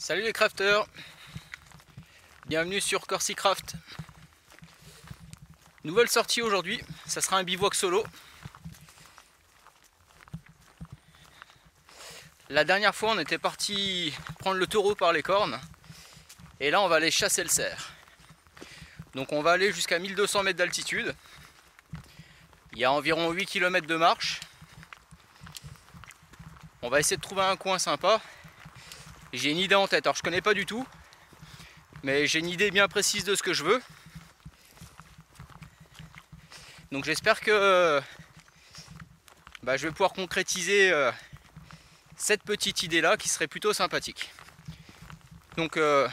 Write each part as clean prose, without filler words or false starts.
Salut les crafters, bienvenue sur CorsiCraft. Nouvelle sortie aujourd'hui, ça sera un bivouac solo. La dernière fois on était parti prendre le taureau par les cornes et là on va aller chasser le cerf. Donc on va aller jusqu'à 1200 mètres d'altitude. Il y a environ 8 km de marche. On va essayer de trouver un coin sympa. J'ai une idée en tête, alors je connais pas du tout, mais j'ai une idée bien précise de ce que je veux. Donc j'espère que je vais pouvoir concrétiser cette petite idée là qui serait plutôt sympathique. Donc je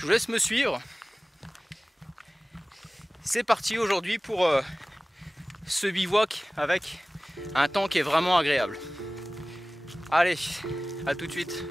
vous laisse me suivre. C'est parti aujourd'hui pour ce bivouac avec un temps qui est vraiment agréable. Allez, à tout de suite.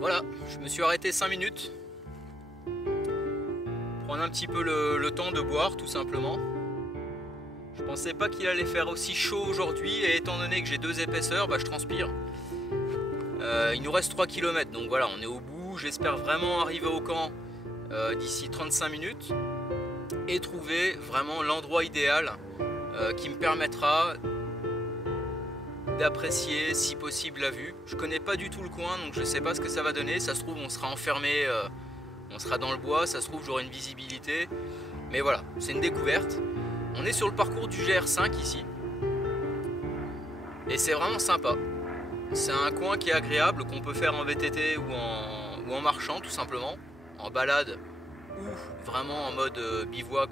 Voilà, je me suis arrêté 5 minutes. Prendre un petit peu le temps de boire tout simplement. Je pensais pas qu'il allait faire aussi chaud aujourd'hui et étant donné que j'ai 2 épaisseurs, je transpire. Il nous reste 3 km, donc voilà, on est au bout. J'espère vraiment arriver au camp d'ici 35 minutes et trouver vraiment l'endroit idéal qui me permettra d'apprécier si possible la vue. Je connais pas du tout le coin, donc je sais pas ce que ça va donner. Ça se trouve on sera enfermé, on sera dans le bois, ça se trouve j'aurai une visibilité. Mais voilà, c'est une découverte. On est sur le parcours du GR5 ici. Et c'est vraiment sympa. C'est un coin qui est agréable, qu'on peut faire en VTT ou en marchant tout simplement. En balade ou vraiment en mode bivouac,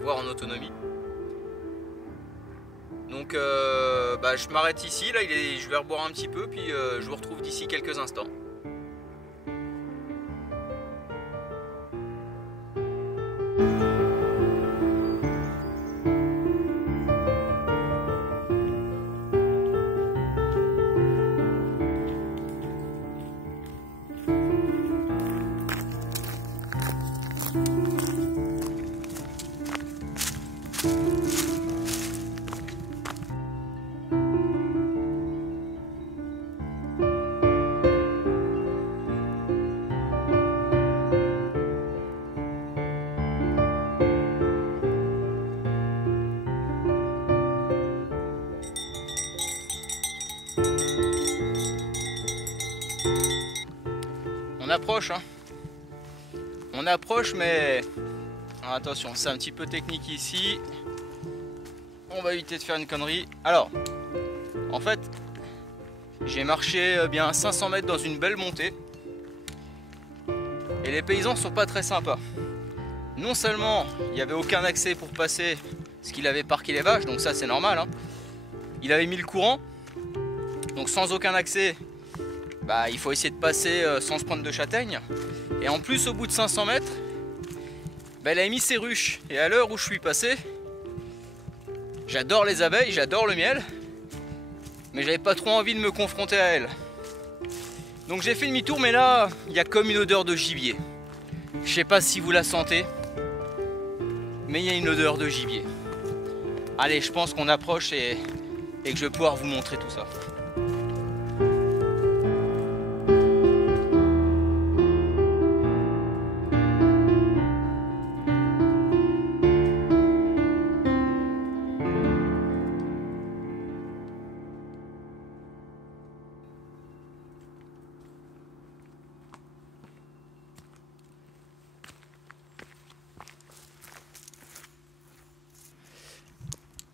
voire en autonomie. Donc je m'arrête ici, là je vais reboire un petit peu, puis je vous retrouve d'ici quelques instants. On approche, hein. On approche, mais alors, attention, c'est un petit peu technique ici. On va éviter de faire une connerie. Alors, en fait, j'ai marché bien 500 mètres dans une belle montée. Et les paysans sont pas très sympas. Non seulement il n'y avait aucun accès pour passer, parce qu'il avait parqué les vaches, donc ça c'est normal, hein. Il avait mis le courant, donc sans aucun accès. Il faut essayer de passer sans se prendre de châtaigne. Et en plus au bout de 500 mètres, elle a mis ses ruches. Et à l'heure où je suis passé, j'adore les abeilles, j'adore le miel, mais j'avais pas trop envie de me confronter à elles. Donc j'ai fait demi-tour, mais là il y a comme une odeur de gibier. Je sais pas si vous la sentez, mais il y a une odeur de gibier. Allez, je pense qu'on approche et que je vais pouvoir vous montrer tout ça.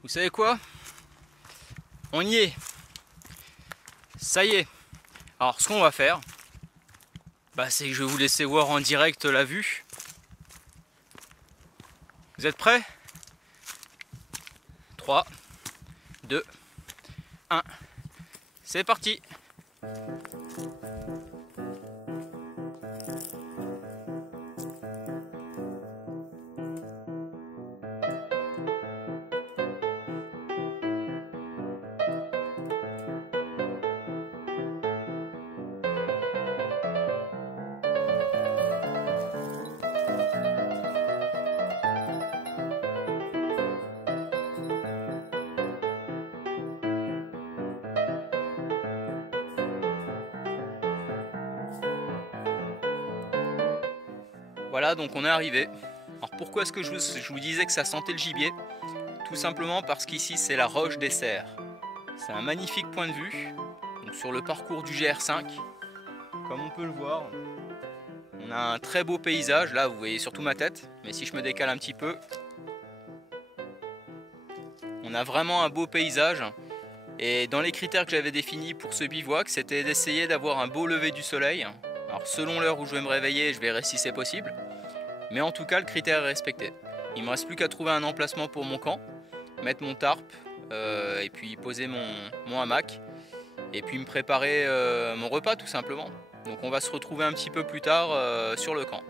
Vous savez quoi? On y est. Ça y est. Alors ce qu'on va faire, c'est que je vais vous laisser voir en direct la vue. Vous êtes prêts? 3, 2, 1. C'est parti. Voilà, donc on est arrivé. Alors pourquoi est-ce que je vous disais que ça sentait le gibier? Tout simplement parce qu'ici c'est la Roche des Cerfs. C'est un magnifique point de vue, donc sur le parcours du GR5. Comme on peut le voir, on a un très beau paysage. Là vous voyez surtout ma tête, mais si je me décale un petit peu, on a vraiment un beau paysage. Et dans les critères que j'avais définis pour ce bivouac, c'était d'essayer d'avoir un beau lever du soleil. Alors selon l'heure où je vais me réveiller, je verrai si c'est possible. Mais en tout cas, le critère est respecté. Il ne me reste plus qu'à trouver un emplacement pour mon camp, mettre mon tarp, et puis poser mon hamac, et puis me préparer mon repas tout simplement. Donc on va se retrouver un petit peu plus tard sur le camp.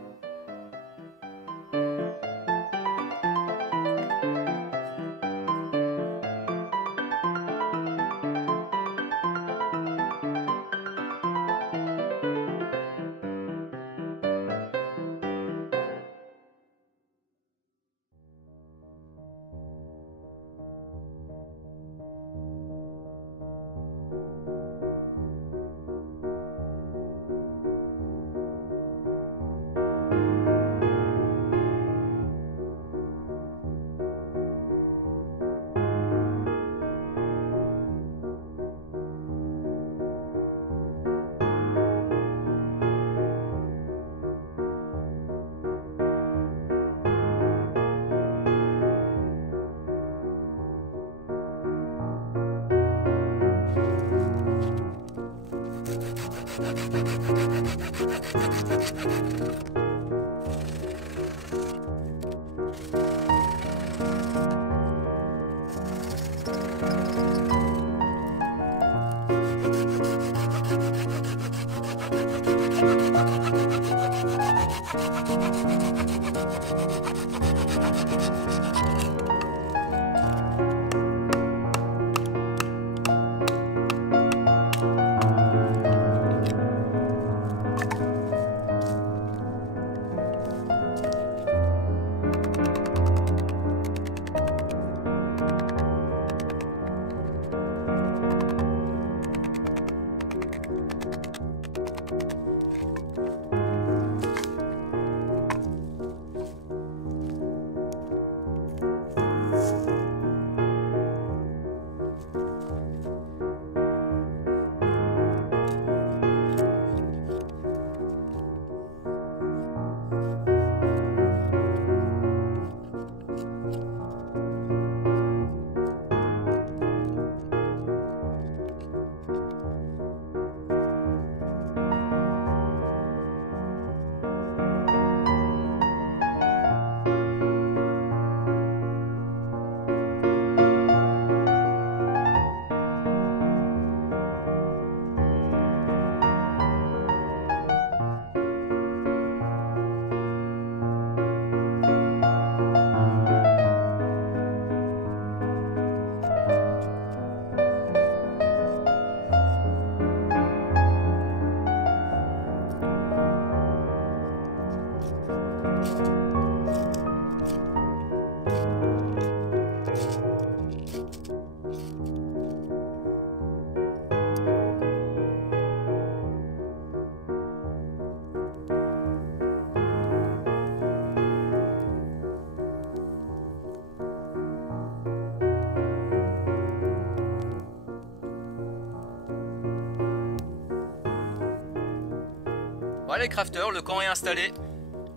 Voilà les crafters, le camp est installé,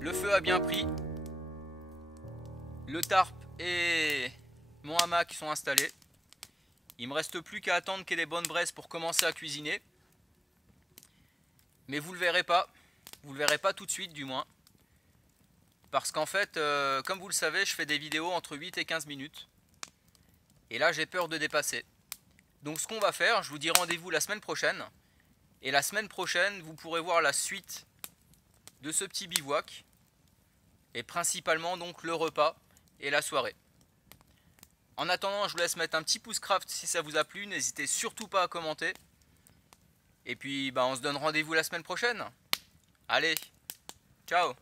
le feu a bien pris, le tarp est mon hamac sont installés. Il me reste plus qu'à attendre qu'il y ait des bonnes braises pour commencer à cuisiner. Mais vous le verrez pas. Vous le verrez pas tout de suite du moins. Parce qu'en fait, comme vous le savez, je fais des vidéos entre 8 et 15 minutes. Et là, j'ai peur de dépasser. Donc ce qu'on va faire, je vous dis rendez-vous la semaine prochaine. Et la semaine prochaine, vous pourrez voir la suite de ce petit bivouac. Et principalement donc le repas et la soirée. En attendant, je vous laisse mettre un petit pouce craft si ça vous a plu. N'hésitez surtout pas à commenter. Et puis, on se donne rendez-vous la semaine prochaine. Allez, ciao!